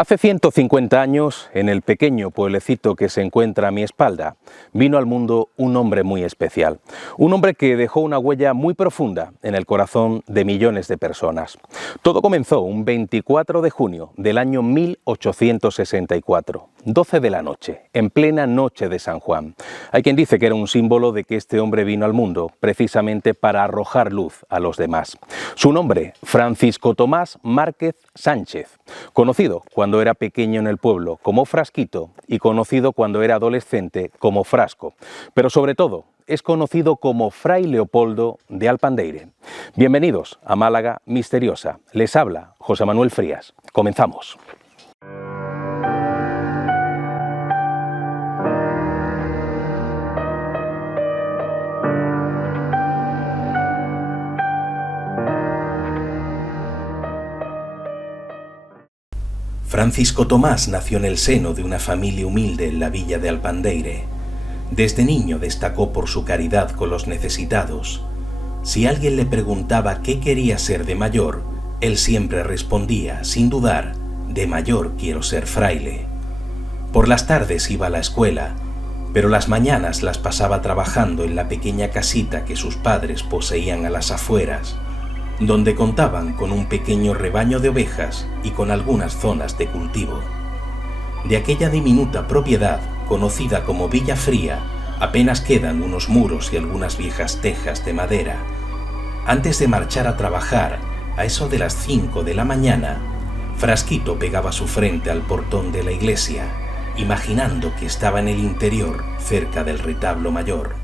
Hace 150 años, en el pequeño pueblecito que se encuentra a mi espalda, vino al mundo un hombre muy especial. Un hombre que dejó una huella muy profunda en el corazón de millones de personas. Todo comenzó un 24 de junio del año 1864, 12 de la noche, en plena noche de San Juan. Hay quien dice que era un símbolo de que este hombre vino al mundo precisamente para arrojar luz a los demás. Su nombre, Francisco Tomás Márquez Sánchez, conocido cuando era pequeño en el pueblo como Frasquito y conocido cuando era adolescente como Frasco, pero sobre todo es conocido como Fray Leopoldo de Alpandeire. Bienvenidos a Málaga Misteriosa. Les habla José Manuel Frías. Comenzamos. Francisco Tomás nació en el seno de una familia humilde en la villa de Alpandeire. Desde niño destacó por su caridad con los necesitados. Si alguien le preguntaba qué quería ser de mayor, él siempre respondía, sin dudar, de mayor quiero ser fraile. Por las tardes iba a la escuela, pero las mañanas las pasaba trabajando en la pequeña casita que sus padres poseían a las afueras, donde contaban con un pequeño rebaño de ovejas y con algunas zonas de cultivo. De aquella diminuta propiedad, conocida como Villa Fría, apenas quedan unos muros y algunas viejas tejas de madera. Antes de marchar a trabajar, a eso de las 5 de la mañana, Frasquito pegaba su frente al portón de la iglesia, imaginando que estaba en el interior, cerca del retablo mayor.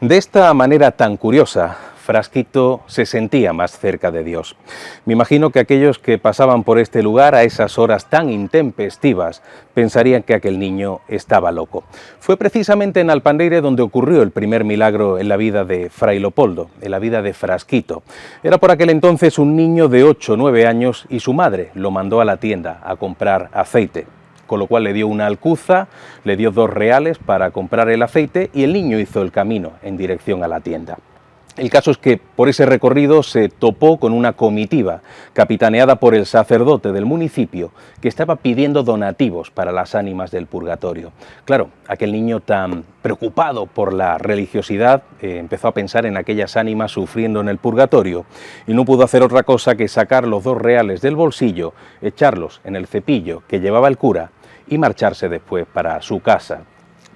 De esta manera tan curiosa, Frasquito se sentía más cerca de Dios. Me imagino que aquellos que pasaban por este lugar a esas horas tan intempestivas pensarían que aquel niño estaba loco. Fue precisamente en Alpandeire donde ocurrió el primer milagro en la vida de Fray Leopoldo, en la vida de Frasquito. Era por aquel entonces un niño de 8 o 9 años y su madre lo mandó a la tienda a comprar aceite, con lo cual le dio una alcuza, le dio 2 reales para comprar el aceite y el niño hizo el camino en dirección a la tienda. El caso es que por ese recorrido se topó con una comitiva capitaneada por el sacerdote del municipio que estaba pidiendo donativos para las ánimas del purgatorio. Claro, aquel niño tan preocupado por la religiosidad empezó a pensar en aquellas ánimas sufriendo en el purgatorio y no pudo hacer otra cosa que sacar los 2 reales del bolsillo, echarlos en el cepillo que llevaba el cura y marcharse después para su casa.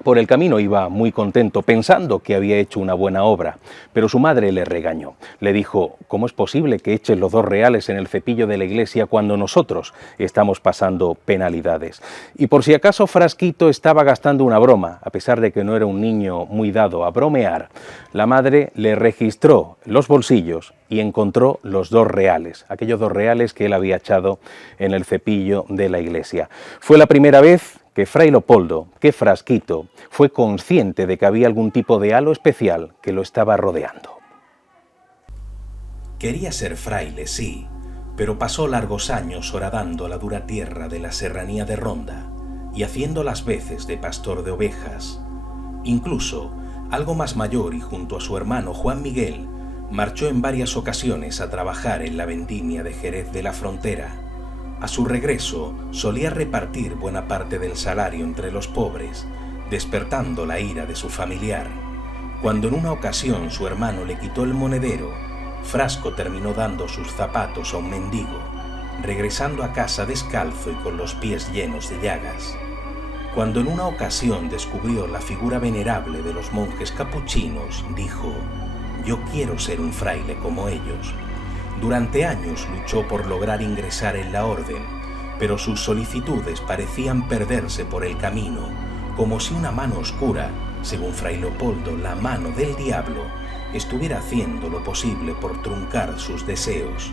Por el camino iba muy contento, pensando que había hecho una buena obra, pero su madre le regañó. Le dijo, ¿cómo es posible que eches los 2 reales en el cepillo de la iglesia cuando nosotros estamos pasando penalidades? Y por si acaso Frasquito estaba gastando una broma, a pesar de que no era un niño muy dado a bromear, la madre le registró los bolsillos y encontró los 2 reales, aquellos 2 reales que él había echado en el cepillo de la iglesia. Fue la primera vez que Fray Leopoldo, que Frasquito, fue consciente de que había algún tipo de halo especial que lo estaba rodeando. Quería ser fraile, sí, pero pasó largos años horadando la dura tierra de la serranía de Ronda y haciendo las veces de pastor de ovejas. Incluso, algo más mayor y junto a su hermano Juan Miguel, marchó en varias ocasiones a trabajar en la vendimia de Jerez de la Frontera. A su regreso, solía repartir buena parte del salario entre los pobres, despertando la ira de su familiar. Cuando en una ocasión su hermano le quitó el monedero, Frasco terminó dando sus zapatos a un mendigo, regresando a casa descalzo y con los pies llenos de llagas. Cuando en una ocasión descubrió la figura venerable de los monjes capuchinos, dijo, «Yo quiero ser un fraile como ellos». Durante años luchó por lograr ingresar en la orden, pero sus solicitudes parecían perderse por el camino, como si una mano oscura, según Fray Leopoldo, la mano del diablo, estuviera haciendo lo posible por truncar sus deseos.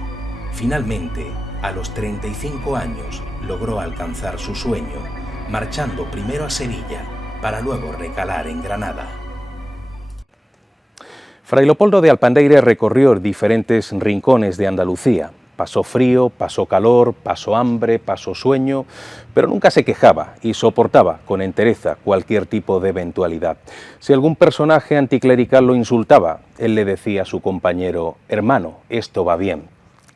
Finalmente, a los 35 años, logró alcanzar su sueño, marchando primero a Sevilla, para luego recalar en Granada. Fray Leopoldo de Alpandeire recorrió diferentes rincones de Andalucía. Pasó frío, pasó calor, pasó hambre, pasó sueño, pero nunca se quejaba y soportaba con entereza cualquier tipo de eventualidad. Si algún personaje anticlerical lo insultaba, él le decía a su compañero, hermano, esto va bien.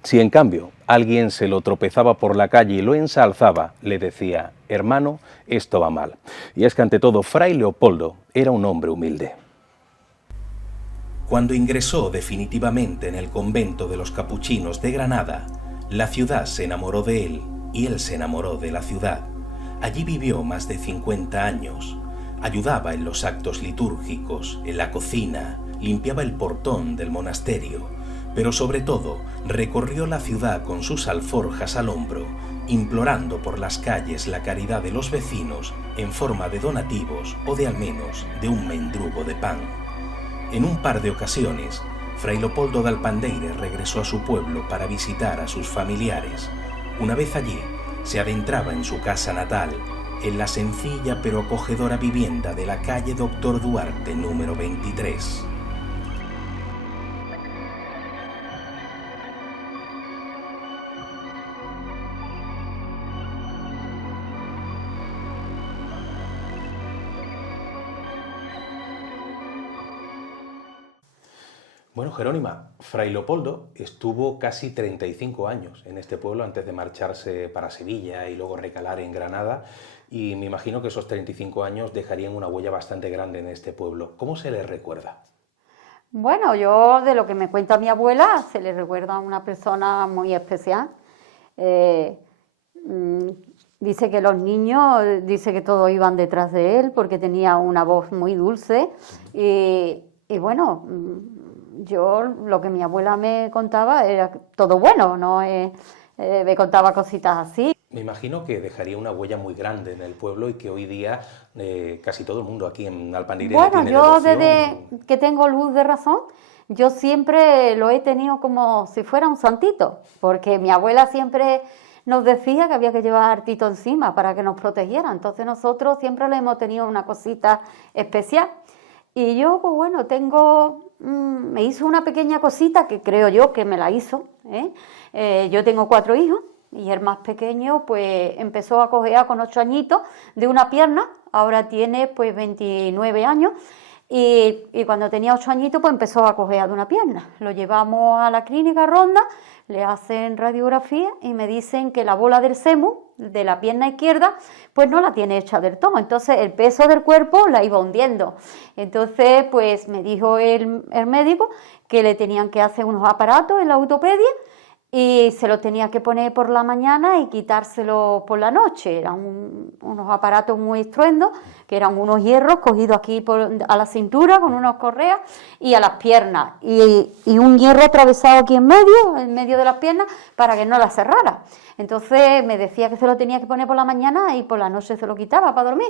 Si en cambio alguien se lo tropezaba por la calle y lo ensalzaba, le decía: hermano, esto va mal. Y es que ante todo, Fray Leopoldo era un hombre humilde. Cuando ingresó definitivamente en el convento de los capuchinos de Granada, la ciudad se enamoró de él y él se enamoró de la ciudad. Allí vivió más de 50 años. Ayudaba en los actos litúrgicos, en la cocina, limpiaba el portón del monasterio, pero sobre todo recorrió la ciudad con sus alforjas al hombro, implorando por las calles la caridad de los vecinos en forma de donativos o de al menos de un mendrugo de pan. En un par de ocasiones, Fray Leopoldo de Alpandeire regresó a su pueblo para visitar a sus familiares. Una vez allí, se adentraba en su casa natal, en la sencilla pero acogedora vivienda de la calle Doctor Duarte número 23. Bueno, Jerónima, Fray Leopoldo estuvo casi 35 años en este pueblo antes de marcharse para Sevilla y luego recalar en Granada, y me imagino que esos 35 años dejarían una huella bastante grande en este pueblo. ¿Cómo se le recuerda? Bueno, yo de lo que me cuenta mi abuela, se le recuerda a una persona muy especial. Dice que los niños, dice que todos iban detrás de él porque tenía una voz muy dulce y bueno, yo lo que mi abuela me contaba era todo bueno, ¿no? Me contaba cositas así. Me imagino que dejaría una huella muy grande en el pueblo y que hoy día casi todo el mundo aquí en Alpandireí tiene devoción. Bueno, yo desde que tengo luz de razón, yo siempre lo he tenido como si fuera un santito, porque mi abuela siempre nos decía que había que llevar hartito encima para que nos protegiera, entonces nosotros siempre le hemos tenido una cosita especial. Y yo, pues bueno, me hizo una pequeña cosita que creo yo que me la hizo, yo tengo 4 hijos y el más pequeño pues empezó a cojear con 8 añitos de una pierna, ahora tiene pues 29 años y cuando tenía 8 añitos pues empezó a cojear de una pierna. Lo llevamos a la clínica Ronda, le hacen radiografía y me dicen que la bola del sémur de la pierna izquierda pues no la tiene hecha del todo, entonces el peso del cuerpo la iba hundiendo. Entonces pues me dijo el médico que le tenían que hacer unos aparatos en la ortopedia y se los tenía que poner por la mañana y quitárselo por la noche. Eran unos aparatos muy estruendos, que eran unos hierros cogidos aquí a la cintura con unos correas y a las piernas, y un hierro atravesado aquí en medio de las piernas para que no las cerrara. Entonces me decía que se lo tenía que poner por la mañana y por la noche se lo quitaba para dormir.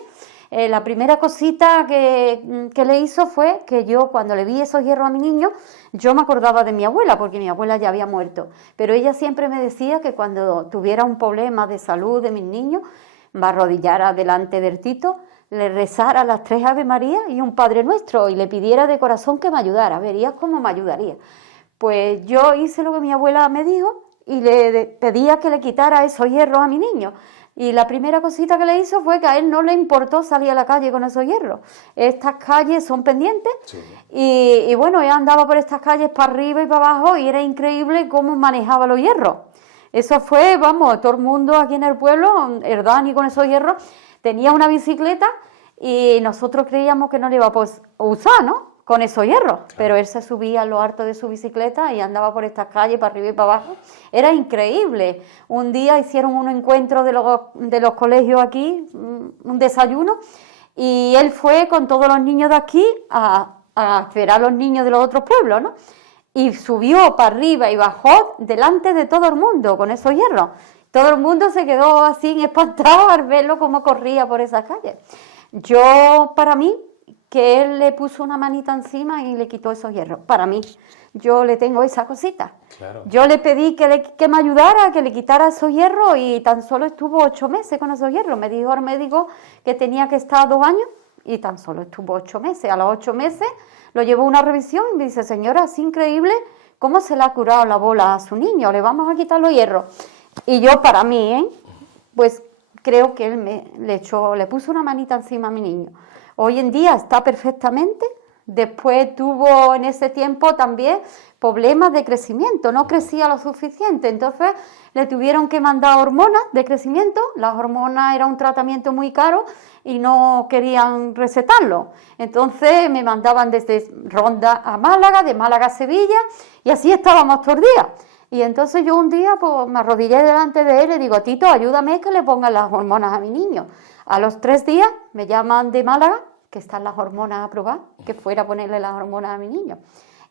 La primera cosita que le hizo fue que yo, cuando le vi esos hierros a mi niño, yo me acordaba de mi abuela, porque mi abuela ya había muerto, pero ella siempre me decía que cuando tuviera un problema de salud de mis niños, me arrodillara delante del Tito, le rezara las 3 Ave María y un Padre Nuestro y le pidiera de corazón que me ayudara. Verías cómo me ayudaría. Pues yo hice lo que mi abuela me dijo y le pedía que le quitara esos hierros a mi niño. Y la primera cosita que le hizo fue que a él no le importó salir a la calle con esos hierros. Estas calles son pendientes, sí. Y bueno, él andaba por estas calles para arriba y para abajo y era increíble cómo manejaba los hierros. Eso fue, vamos, todo el mundo aquí en el pueblo, el Dani con esos hierros, tenía una bicicleta y nosotros creíamos que no le iba a usar, ¿no?, con esos hierros, claro. Pero él se subía a lo alto de su bicicleta y andaba por estas calles para arriba y para abajo. Era increíble. Un día hicieron un encuentro de los colegios aquí, un desayuno, y él fue con todos los niños de aquí a esperar a los niños de los otros pueblos, ¿no? Y subió para arriba y bajó delante de todo el mundo con esos hierros. Todo el mundo se quedó así espantado al verlo cómo corría por esas calles. Yo, para mí, que él le puso una manita encima y le quitó esos hierros. Para mí, yo le tengo esa cosita. Claro. Yo le pedí que me ayudara, que le quitara esos hierros y tan solo estuvo 8 meses con esos hierros. Me dijo el médico que tenía que estar 2 años y tan solo estuvo 8 meses. A los 8 meses lo llevó a una revisión y me dice: señora, es increíble cómo se le ha curado la bola a su niño, le vamos a quitar los hierros. Y yo, para mí, pues creo que él le puso una manita encima a mi niño. Hoy en día está perfectamente, Después tuvo en ese tiempo también problemas de crecimiento, no crecía lo suficiente, entonces le tuvieron que mandar hormonas de crecimiento. Las hormonas era un tratamiento muy caro y no querían recetarlo. Entonces me mandaban desde Ronda a Málaga, de Málaga a Sevilla, y así estábamos todo el día. Y entonces yo un día pues, me arrodillé delante de él y le digo, Tito, ayúdame que le pongan las hormonas a mi niño. A los 3 días me llaman de Málaga, que están las hormonas aprobadas, que fuera a ponerle las hormonas a mi niño.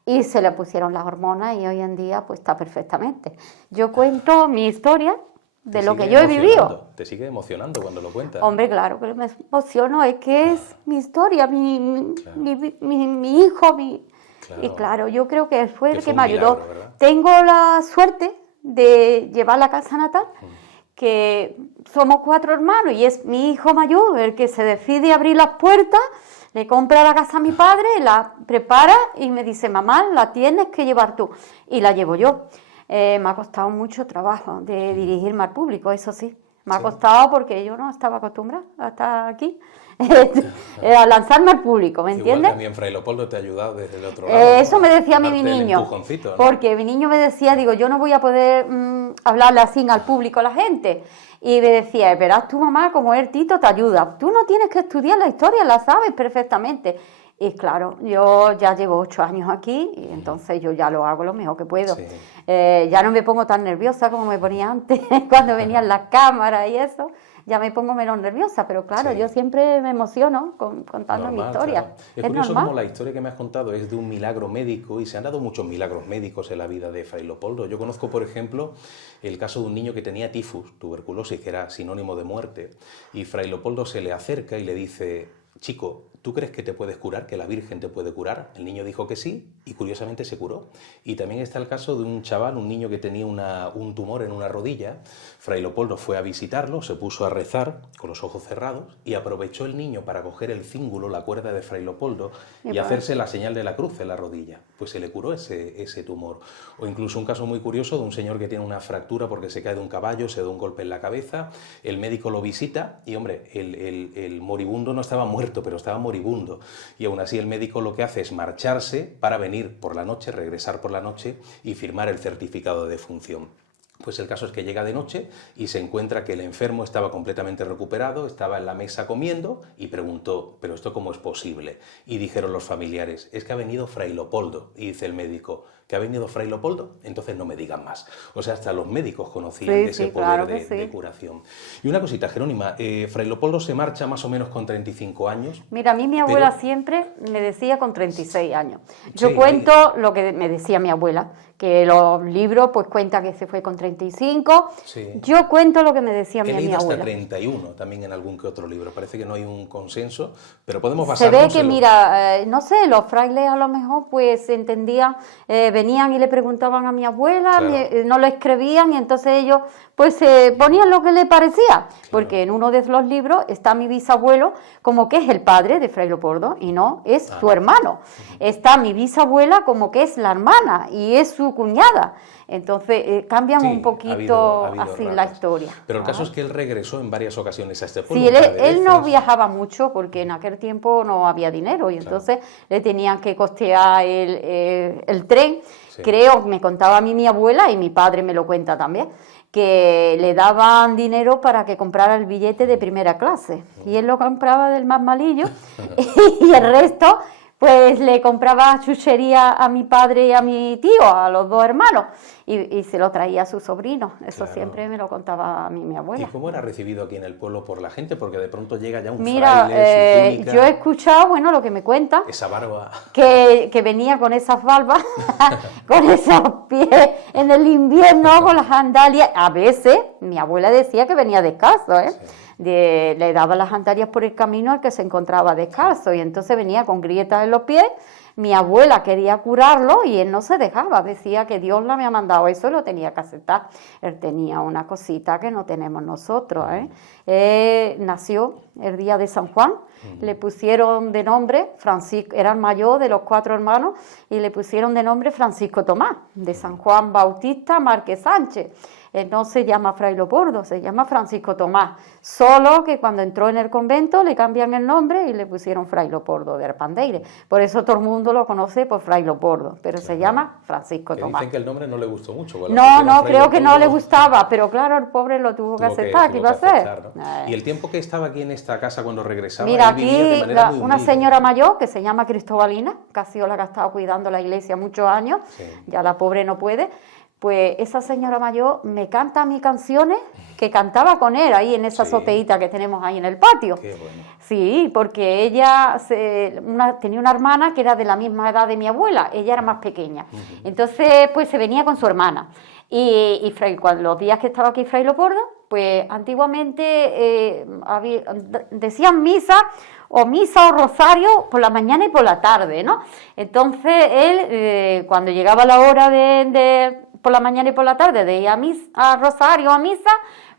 Y se le pusieron las hormonas y hoy en día pues está perfectamente. Yo cuento mi historia de lo que yo he vivido. ¿Te sigue emocionando cuando lo cuentas? Hombre, claro que me emociono, es que es mi historia, mi hijo, Claro. Y claro, yo creo que fue el que me milagro, ayudó. ¿verdad? Tengo la suerte de llevar la casa natal, que somos 4 hermanos y es mi hijo mayor el que se decide abrir las puertas, le compra la casa a mi padre, la prepara y me dice, mamá, la tienes que llevar tú. Y la llevo yo. Me ha costado mucho trabajo de dirigirme al público, eso sí. Me ha costado porque yo no estaba acostumbrada a estar aquí, a lanzarme al público, ¿me entiendes? Igual también Fray Leopoldo te ha ayudado desde el otro lado. Eso me decía a mí mi Darte el niño, empujoncito, ¿no? porque mi niño me decía, digo, yo no voy a poder hablarle así al público, a la gente. Y me decía, verás tu mamá, como el Tito te ayuda. Tú no tienes que estudiar la historia, la sabes perfectamente. Y claro, yo ya llevo 8 años aquí y entonces yo ya lo hago lo mejor que puedo. Sí. Ya no me pongo tan nerviosa como me ponía antes, cuando venían las cámaras y eso. Ya me pongo menos nerviosa, pero claro, Sí. yo siempre me emociono contando mi historia. Claro. Es curioso normal. como la historia que me has contado es de un milagro médico y se han dado muchos milagros médicos en la vida de Fray Leopoldo. Yo conozco, por ejemplo, el caso de un niño que tenía tifus, tuberculosis, que era sinónimo de muerte, y Fray Leopoldo se le acerca y le dice, chico, ¿tú crees que te puedes curar, que la Virgen te puede curar? El niño dijo que sí y curiosamente se curó. Y también está el caso de un chaval, un niño que tenía un tumor en una rodilla. Fray Leopoldo fue a visitarlo, se puso a rezar con los ojos cerrados y aprovechó el niño para coger el cíngulo, la cuerda de Fray Leopoldo y hacerse la señal de la cruz en la rodilla. Pues se le curó ese tumor. O incluso un caso muy curioso de un señor que tiene una fractura porque se cae de un caballo, se da un golpe en la cabeza, el médico lo visita y, hombre, el moribundo no estaba muerto, pero estaba moribundo. Y aún así el médico lo que hace es marcharse para venir por la noche, regresar por la noche y firmar el certificado de defunción. Pues el caso es que llega de noche y se encuentra que el enfermo estaba completamente recuperado, estaba en la mesa comiendo y preguntó, ¿pero esto cómo es posible? Y dijeron los familiares, es que ha venido Fray Leopoldo. Y dice el médico, ¿que ha venido Fray Leopoldo? Entonces no me digan más. O sea, hasta los médicos conocían de ese poder claro de curación. Y una cosita, Jerónima, Fray Leopoldo se marcha más o menos con 35 años. Mira, a mí mi abuela siempre me decía con 36 años. Yo cuento lo que me decía mi abuela, que los libros pues cuenta que se fue con 35. Sí. Yo cuento lo que me decía mi He leído abuela. hasta 31 también en algún que otro libro. Parece que no hay un consenso, pero podemos Se basarnos ve que, en mira, no sé, los frailes a lo mejor pues entendían, venían y le preguntaban a mi abuela, Claro. no lo escribían y entonces ellos pues ponían lo que les parecía, porque en uno de los libros está mi bisabuelo como que es el padre de Fray Leopoldo y no es su hermano. Está mi bisabuela como que es la hermana y es su cuñada. Entonces cambian Sí, un poquito ha habido así ratas. la historia. Pero el caso Ah. es que él regresó en varias ocasiones a este pueblo. Sí, un par de él no veces. viajaba mucho porque en aquel tiempo no había dinero y entonces le tenían que costear el tren. Sí. Creo, me contaba a mí mi abuela y mi padre me lo cuenta también, que le daban dinero para que comprara el billete de primera clase y él lo compraba del más malillo y el resto pues le compraba chuchería a mi padre y a mi tío, a los 2 hermanos, y se lo traía a sus sobrinos. Eso Claro. siempre me lo contaba a mí mi ¿Y abuela. cómo era recibido aquí en el pueblo por la gente? Porque de pronto llega ya un Mira, fraile, su túnica, yo he escuchado, bueno, lo que me cuentan, esa barba. que venía con esas barbas, con esos pies en el invierno, con las sandalias. A veces mi abuela decía que venía descalzo, ¿eh? Le daba las sandalias por el camino al que se encontraba descalzo y entonces venía con grietas en los pies. Mi abuela quería curarlo y él no se dejaba, decía que Dios le había mandado eso y lo tenía que aceptar. Él tenía una cosita que no tenemos nosotros, ¿eh? Nació el día de San Juan, le pusieron de nombre Francisco, era el mayor de los 4 hermanos y le pusieron de nombre Francisco Tomás, de San Juan Bautista Márquez Sánchez. no se llama Fray Leopoldo, se llama Francisco Tomás. Solo que cuando entró en el convento le cambian el nombre y le pusieron Fray Leopoldo de Arpandeire. Por eso todo el mundo lo conoce por Fray Leopoldo, pero se llama Francisco Tomás. Dicen que el nombre no le gustó mucho. No, creo que no le gustaba, pero claro, el pobre lo tuvo que aceptar, ¿qué iba a hacer? ¿No? ¿Y el tiempo que estaba aquí en esta casa cuando regresaba? Mira, aquí una señora mayor que se llama Cristobalina, que ha sido la que ha estado cuidando la iglesia muchos años, sí. Ya la pobre no puede, pues esa señora mayor me canta mis canciones que cantaba con él ahí en esa azoteíta que tenemos ahí en el patio. Qué bueno. Sí, porque ella tenía una hermana que era de la misma edad de mi abuela, ella era más pequeña. Entonces, pues se venía con su hermana. Y los días que estaba aquí Fray Leopoldo, pues antiguamente decían misa o rosario por la mañana y por la tarde, ¿no? Entonces él, cuando llegaba la hora por la mañana y por la tarde de ir a rosario, a misa,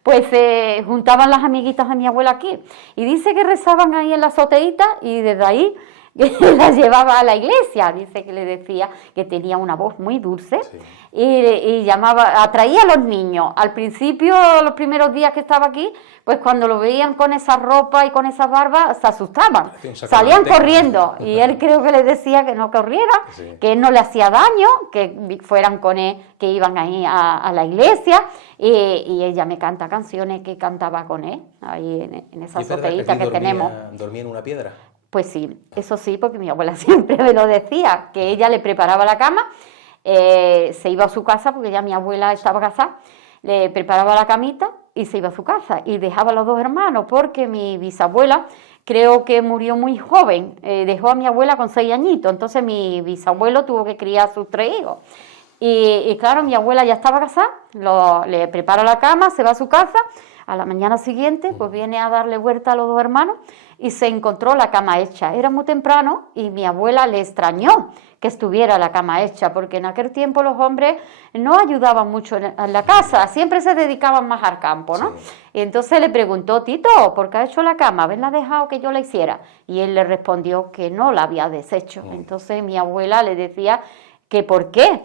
pues se juntaban las amiguitas de mi abuela aquí. Y dice que rezaban ahí en la azoteíta y desde ahí las llevaba a la iglesia. Dice que le decía que tenía una voz muy dulce, sí. y llamaba, atraía a los niños. Al principio, los primeros días que estaba aquí, pues cuando lo veían con esa ropa y con esa barba, se asustaban, salían corriendo. Y él creo que les decía que no corriera, sí. Que él no le hacía daño, que fueran con él, que iban ahí a la iglesia. Y ella me canta canciones que cantaba con él, ahí en esa azoteíta que tenemos. ¿Dormía en una piedra? Pues sí, eso sí, porque mi abuela siempre me lo decía, que ella le preparaba la cama, se iba a su casa, porque ya mi abuela estaba casada, le preparaba la camita y se iba a su casa, y dejaba a los dos hermanos, porque mi bisabuela creo que murió muy joven, dejó a mi abuela con 6 añitos, entonces mi bisabuelo tuvo que criar a sus 3 hijos. Y claro, mi abuela ya estaba casada, le prepara la cama, se va a su casa, a la mañana siguiente pues viene a darle vuelta a los dos hermanos y se encontró la cama hecha. Era muy temprano y mi abuela le extrañó que estuviera la cama hecha, porque en aquel tiempo los hombres no ayudaban mucho en la casa, siempre se dedicaban más al campo, ¿no? Sí. Y entonces le preguntó, Tito, ¿por qué ha hecho la cama? ¿Haberla dejado que yo la hiciera? Y él le respondió que no la había deshecho. Entonces mi abuela le decía que por qué,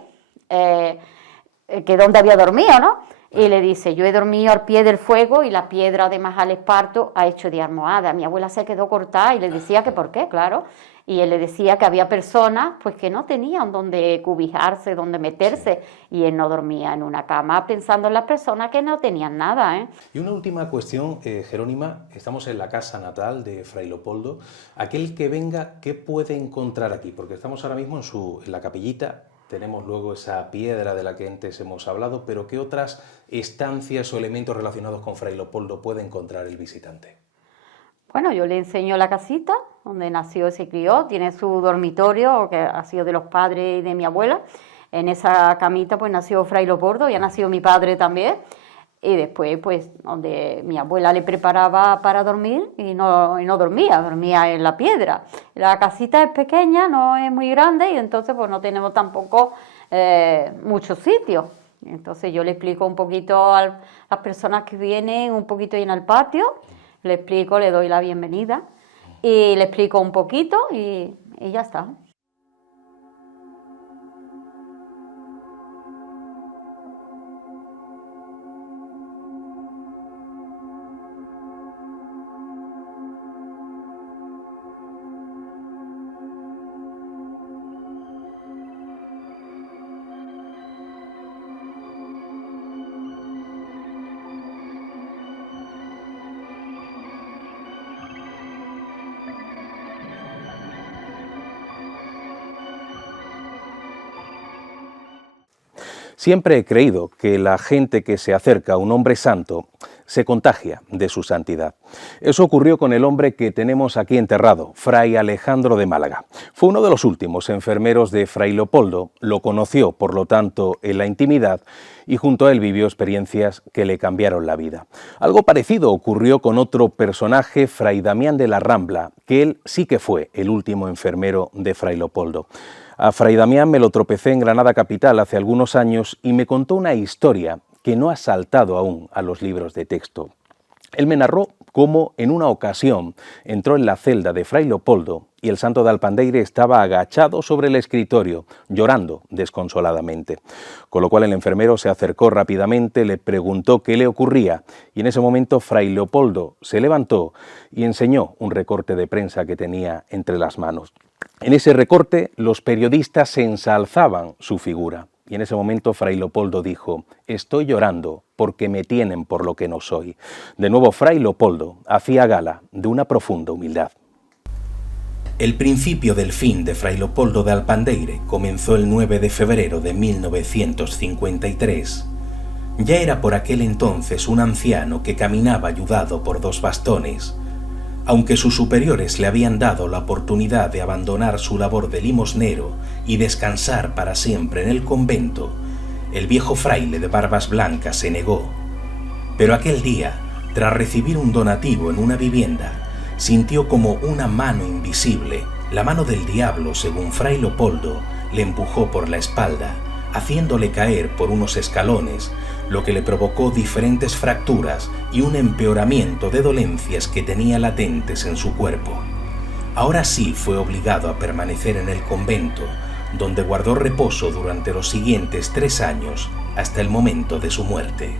que dónde había dormido, ¿no? Y le dice, yo he dormido al pie del fuego y la piedra de Majal Esparto ha hecho de almohada. Mi abuela se quedó cortada y le decía que por qué, claro. Y él le decía que había personas pues que no tenían donde cubijarse, donde meterse, sí. Y él no dormía en una cama pensando en las personas que no tenían nada, ¿eh? Y una última cuestión, Jerónima, estamos en la casa natal de Fray Leopoldo. Aquel que venga, ¿qué puede encontrar aquí? Porque estamos ahora mismo en la capillita. Tenemos luego esa piedra de la que antes hemos hablado, pero ¿qué otras estancias o elementos relacionados con Fray Leopoldo puede encontrar el visitante? Bueno, yo le enseño la casita donde nació y se crió, tiene su dormitorio, que ha sido de los padres y de mi abuela. En esa camita pues nació Fray Leopoldo, y ha nacido mi padre también. Y después, pues, donde mi abuela le preparaba para dormir y no dormía en la piedra. La casita es pequeña, no es muy grande, y entonces pues no tenemos tampoco muchos sitios. Entonces yo le explico un poquito a las personas que vienen, un poquito ahí en el patio, le explico, le doy la bienvenida y le explico un poquito y ya está. Siempre he creído que la gente que se acerca a un hombre santo se contagia de su santidad. Eso ocurrió con el hombre que tenemos aquí enterrado, Fray Alejandro de Málaga. Fue uno de los últimos enfermeros de Fray Leopoldo, lo conoció, por lo tanto, en la intimidad, y junto a él vivió experiencias que le cambiaron la vida. Algo parecido ocurrió con otro personaje, Fray Damián de la Rambla, que él sí que fue el último enfermero de Fray Leopoldo. A Fray Damián me lo tropecé en Granada capital hace algunos años y me contó una historia que no ha saltado aún a los libros de texto. Él me narró cómo en una ocasión entró en la celda de Fray Leopoldo y el santo de Alpandeire estaba agachado sobre el escritorio, llorando desconsoladamente. Con lo cual el enfermero se acercó rápidamente, le preguntó qué le ocurría y en ese momento Fray Leopoldo se levantó y enseñó un recorte de prensa que tenía entre las manos. En ese recorte los periodistas se ensalzaban su figura. Y en ese momento Fray Leopoldo dijo: «Estoy llorando porque me tienen por lo que no soy». De nuevo Fray Leopoldo hacía gala de una profunda humildad. El principio del fin de Fray Leopoldo de Alpandeire comenzó el 9 de febrero de 1953. Ya era por aquel entonces un anciano que caminaba ayudado por 2 bastones. Aunque sus superiores le habían dado la oportunidad de abandonar su labor de limosnero y descansar para siempre en el convento, el viejo fraile de barbas blancas se negó. Pero aquel día, tras recibir un donativo en una vivienda, sintió como una mano invisible, la mano del diablo según Fray Leopoldo, le empujó por la espalda, haciéndole caer por unos escalones, lo que le provocó diferentes fracturas y un empeoramiento de dolencias que tenía latentes en su cuerpo. Ahora sí fue obligado a permanecer en el convento, donde guardó reposo durante los siguientes 3 años, hasta el momento de su muerte.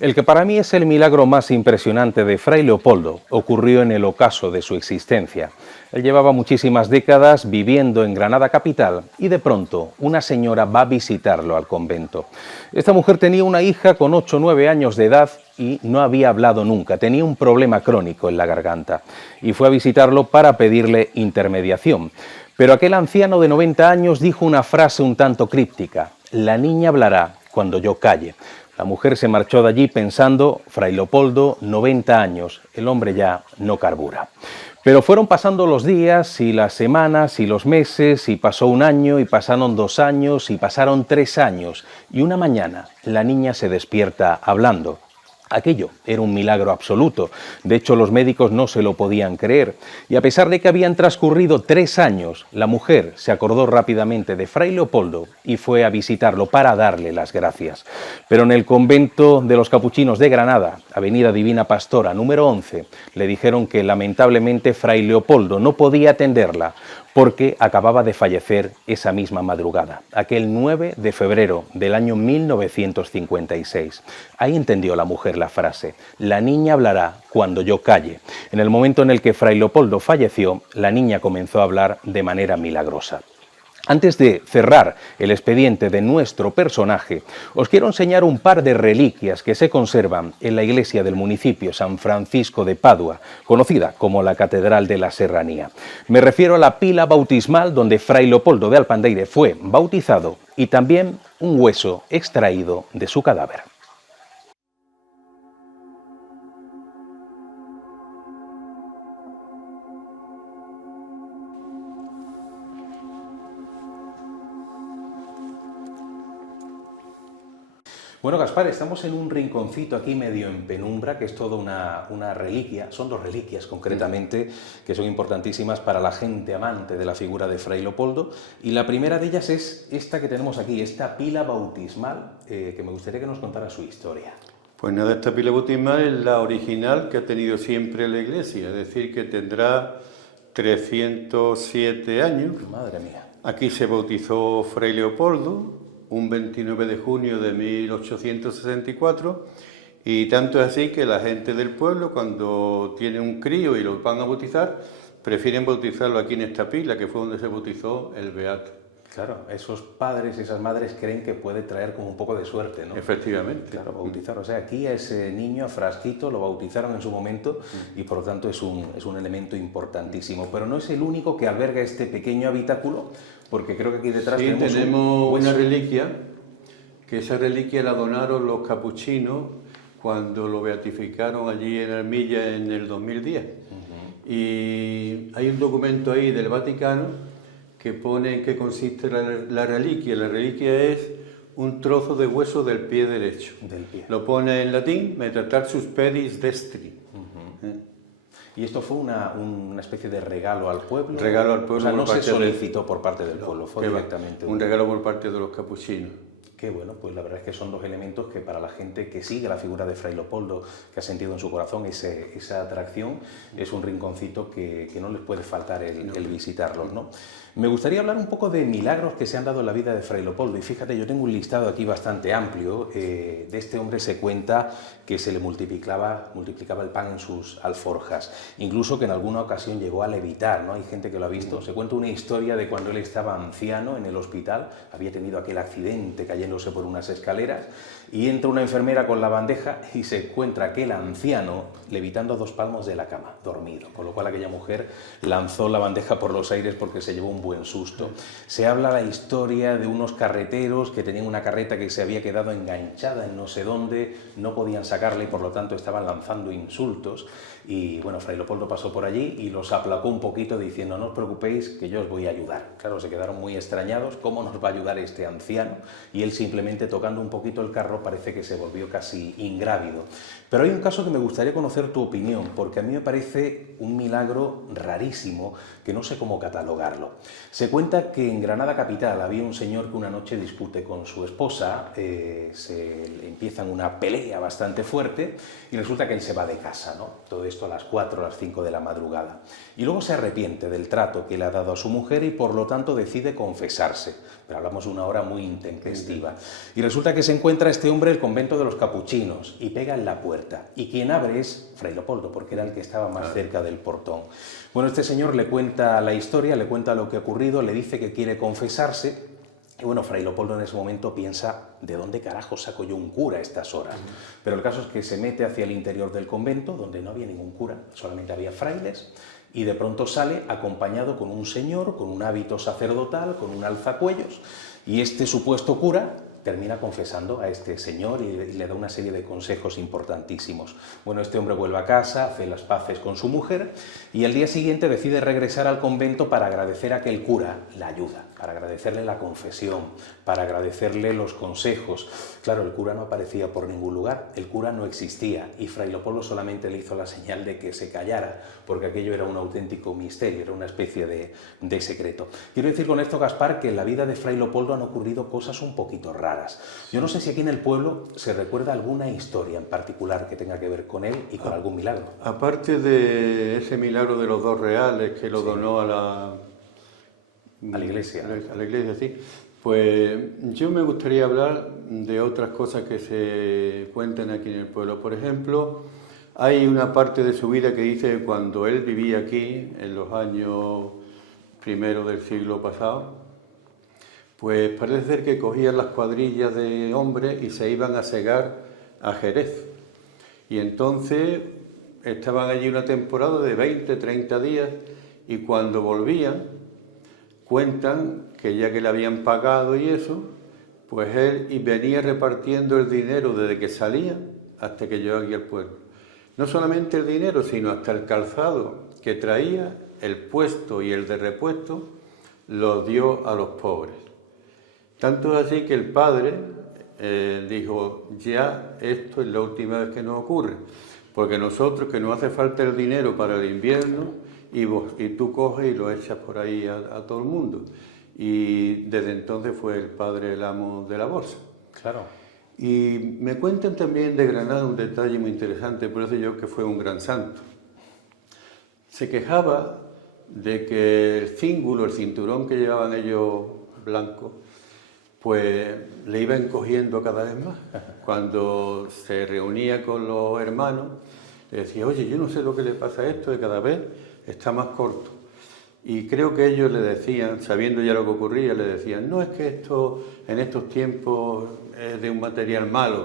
El que para mí es el milagro más impresionante de Fray Leopoldo ocurrió en el ocaso de su existencia. Él llevaba muchísimas décadas viviendo en Granada capital y de pronto una señora va a visitarlo al convento. Esta mujer tenía una hija con 8 o 9 años de edad y no había hablado nunca, tenía un problema crónico en la garganta y fue a visitarlo para pedirle intermediación. Pero aquel anciano de 90 años dijo una frase un tanto críptica: «La niña hablará cuando yo calle». La mujer se marchó de allí pensando: Fray Leopoldo, 90 años, el hombre ya no carbura. Pero fueron pasando los días y las semanas y los meses, y pasó 1 año, y pasaron 2 años, y pasaron 3 años, y una mañana la niña se despierta hablando. Aquello era un milagro absoluto. De hecho, los médicos no se lo podían creer. Y a pesar de que habían transcurrido 3 años, la mujer se acordó rápidamente de Fray Leopoldo y fue a visitarlo para darle las gracias. Pero en el convento de los Capuchinos de Granada, Avenida Divina Pastora, número 11, le dijeron que lamentablemente Fray Leopoldo no podía atenderla porque acababa de fallecer esa misma madrugada, aquel 9 de febrero del año 1956. Ahí entendió la mujer la frase: «La niña hablará cuando yo calle». En el momento en el que Fray Leopoldo falleció, la niña comenzó a hablar de manera milagrosa. Antes de cerrar el expediente de nuestro personaje, os quiero enseñar un par de reliquias que se conservan en la iglesia del municipio San Francisco de Padua, conocida como la Catedral de la Serranía. Me refiero a la pila bautismal donde Fray Leopoldo de Alpandeire fue bautizado y también un hueso extraído de su cadáver. Bueno, Gaspar, estamos en un rinconcito aquí medio en penumbra, que es toda una reliquia, son 2 reliquias concretamente, que son importantísimas para la gente amante de la figura de Fray Leopoldo, y la primera de ellas es esta que tenemos aquí, esta pila bautismal, que me gustaría que nos contara su historia. Pues nada, esta pila bautismal es la original que ha tenido siempre la iglesia, es decir, que tendrá 307 años. Madre mía. Aquí se bautizó Fray Leopoldo un 29 de junio de 1864, y tanto es así que la gente del pueblo, cuando tiene un crío y lo van a bautizar, prefieren bautizarlo aquí en esta pila, que fue donde se bautizó el beato. Claro, esos padres y esas madres creen que puede traer como un poco de suerte, ¿no? Efectivamente. Claro, bautizar. O sea, aquí a ese niño, a Frasquito, lo bautizaron en su momento y por lo tanto es un elemento importantísimo. Pero no es el único que alberga este pequeño habitáculo, porque creo que aquí detrás tenemos una reliquia, que esa reliquia la donaron los capuchinos cuando lo beatificaron allí en Armilla en el 2010. Y hay un documento ahí del Vaticano que pone en qué consiste la reliquia. La reliquia es un trozo de hueso del pie derecho. Del pie. Lo pone en latín: Metatarsus pedis dextri. ¿Y esto fue una especie de regalo al pueblo? Regalo al pueblo. O sea, no se solicitó por parte del pueblo, fue directamente un regalo por parte de los capuchinos. Qué bueno, pues la verdad es que son dos elementos que para la gente que sigue la figura de Fray Leopoldo, que ha sentido en su corazón esa atracción, es un rinconcito que no les puede faltar el visitarlos, ¿no? Me gustaría hablar un poco de milagros que se han dado en la vida de Fray Leopoldo. Y fíjate, yo tengo un listado aquí bastante amplio. De este hombre se cuenta que se le multiplicaba el pan en sus alforjas. Incluso que en alguna ocasión llegó a levitar, ¿no? Hay gente que lo ha visto. Se cuenta una historia de cuando él estaba anciano en el hospital, había tenido aquel accidente cayéndose por unas escaleras, y entra una enfermera con la bandeja y se encuentra aquel anciano levitando a 2 palmos de la cama, dormido. Con lo cual aquella mujer lanzó la bandeja por los aires porque se llevó un buen susto. Se habla la historia de unos carreteros que tenían una carreta que se había quedado enganchada en no sé dónde, no podían sacarla y por lo tanto estaban lanzando insultos. Y bueno, Fray Leopoldo pasó por allí y los aplacó un poquito diciendo: no os preocupéis, que yo os voy a ayudar. Claro, se quedaron muy extrañados, ¿cómo nos va a ayudar este anciano? Y él simplemente tocando un poquito el carro parece que se volvió casi ingrávido. Pero hay un caso que me gustaría conocer tu opinión, porque a mí me parece un milagro rarísimo que no sé cómo catalogarlo. Se cuenta que en Granada capital había un señor que una noche discute con su esposa, se empiezan una pelea bastante fuerte y resulta que él se va de casa, ¿no? Todo esto a las 4 o las 5 de la madrugada. Y luego se arrepiente del trato que le ha dado a su mujer y por lo tanto decide confesarse. Pero hablamos de una hora muy intempestiva. Y resulta que se encuentra este hombre en el convento de los capuchinos y pega en la puerta. Y quien abre es Fray Leopoldo, porque era el que estaba más cerca del portón. Bueno, este señor le cuenta la historia, le cuenta lo que ha ocurrido, le dice que quiere confesarse. Y bueno, Fray Leopoldo en ese momento piensa: ¿de dónde carajo saco yo un cura a estas horas? Pero el caso es que se mete hacia el interior del convento, donde no había ningún cura, solamente había frailes, y de pronto sale acompañado con un señor, con un hábito sacerdotal, con un alzacuellos, y este supuesto cura termina confesando a este señor y le da una serie de consejos importantísimos. Bueno, este hombre vuelve a casa, hace las paces con su mujer y al día siguiente decide regresar al convento para agradecer a aquel cura la ayuda, para agradecerle la confesión, para agradecerle los consejos. Claro, el cura no aparecía por ningún lugar, el cura no existía y Fray Leopoldo solamente le hizo la señal de que se callara, porque aquello era un auténtico misterio, era una especie de secreto. Quiero decir con esto, Gaspar, que en la vida de Fray Leopoldo han ocurrido cosas un poquito raras. Yo no sé si aquí en el pueblo se recuerda alguna historia en particular que tenga que ver con él y con algún milagro. Aparte de ese milagro de los 2 reales que lo donó a la iglesia. A la iglesia, sí. Pues yo me gustaría hablar de otras cosas que se cuentan aquí en el pueblo. Por ejemplo, hay una parte de su vida que dice que cuando él vivía aquí, en los años primeros del siglo pasado, pues parece ser que cogían las cuadrillas de hombres y se iban a segar a Jerez. Y entonces estaban allí una temporada de 20, 30 días y cuando volvían, cuentan que ya que le habían pagado y eso, pues él venía repartiendo el dinero desde que salía hasta que llegó aquí al pueblo. No solamente el dinero, sino hasta el calzado que traía, el puesto y el de repuesto, los dio a los pobres. Tanto es así que el padre dijo: ya esto es la última vez que nos ocurre, porque nosotros, que nos hace falta el dinero para el invierno, y tú coges y lo echas por ahí a todo el mundo. Y desde entonces fue el padre el amo de la bolsa. Claro. Y me cuentan también de Granada un detalle muy interesante, por eso yo que fue un gran santo. Se quejaba de que el cíngulo, el cinturón que llevaban ellos blanco, pues le iba encogiendo cada vez más. Cuando se reunía con los hermanos, le decía: oye, yo no sé lo que le pasa a esto, de cada vez está más corto. Y creo que ellos le decían, sabiendo ya lo que ocurría, le decían: no, es que esto en estos tiempos es de un material malo.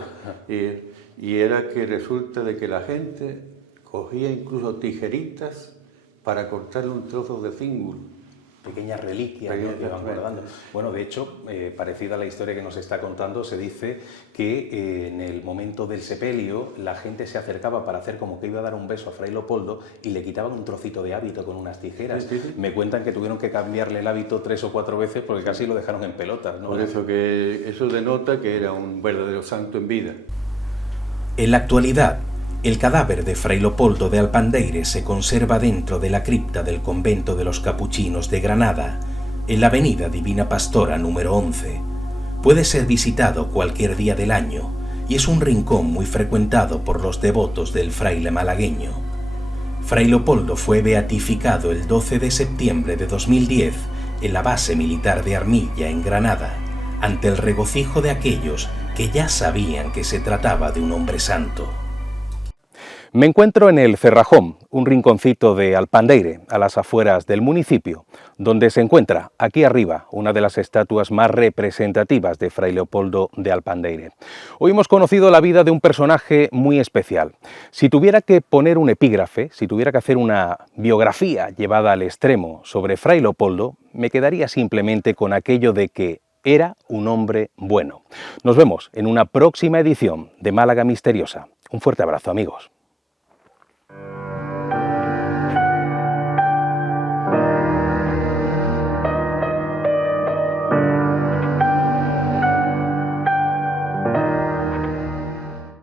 Y era que resulta de que la gente cogía incluso tijeritas para cortarle un trozo de cíngulo. Pequeñas reliquias, ¿no?, que van guardando. Bueno, de hecho, parecida a la historia que nos está contando, se dice que en el momento del sepelio la gente se acercaba para hacer como que iba a dar un beso a Fray Leopoldo y le quitaban un trocito de hábito con unas tijeras. Sí, sí, sí. Me cuentan que tuvieron que cambiarle el hábito 3 o 4 veces porque casi lo dejaron en pelotas, ¿no? Por eso que eso denota que era un verdadero santo en vida. En la actualidad, el cadáver de Fray Leopoldo de Alpandeire se conserva dentro de la cripta del convento de los Capuchinos de Granada, en la avenida Divina Pastora número 11. Puede ser visitado cualquier día del año y es un rincón muy frecuentado por los devotos del fraile malagueño. Fray Leopoldo fue beatificado el 12 de septiembre de 2010 en la base militar de Armilla, en Granada, ante el regocijo de aquellos que ya sabían que se trataba de un hombre santo. Me encuentro en el Cerrajón, un rinconcito de Alpandeire, a las afueras del municipio, donde se encuentra, aquí arriba, una de las estatuas más representativas de Fray Leopoldo de Alpandeire. Hoy hemos conocido la vida de un personaje muy especial. Si tuviera que poner un epígrafe, si tuviera que hacer una biografía llevada al extremo sobre Fray Leopoldo, me quedaría simplemente con aquello de que era un hombre bueno. Nos vemos en una próxima edición de Málaga Misteriosa. Un fuerte abrazo, amigos.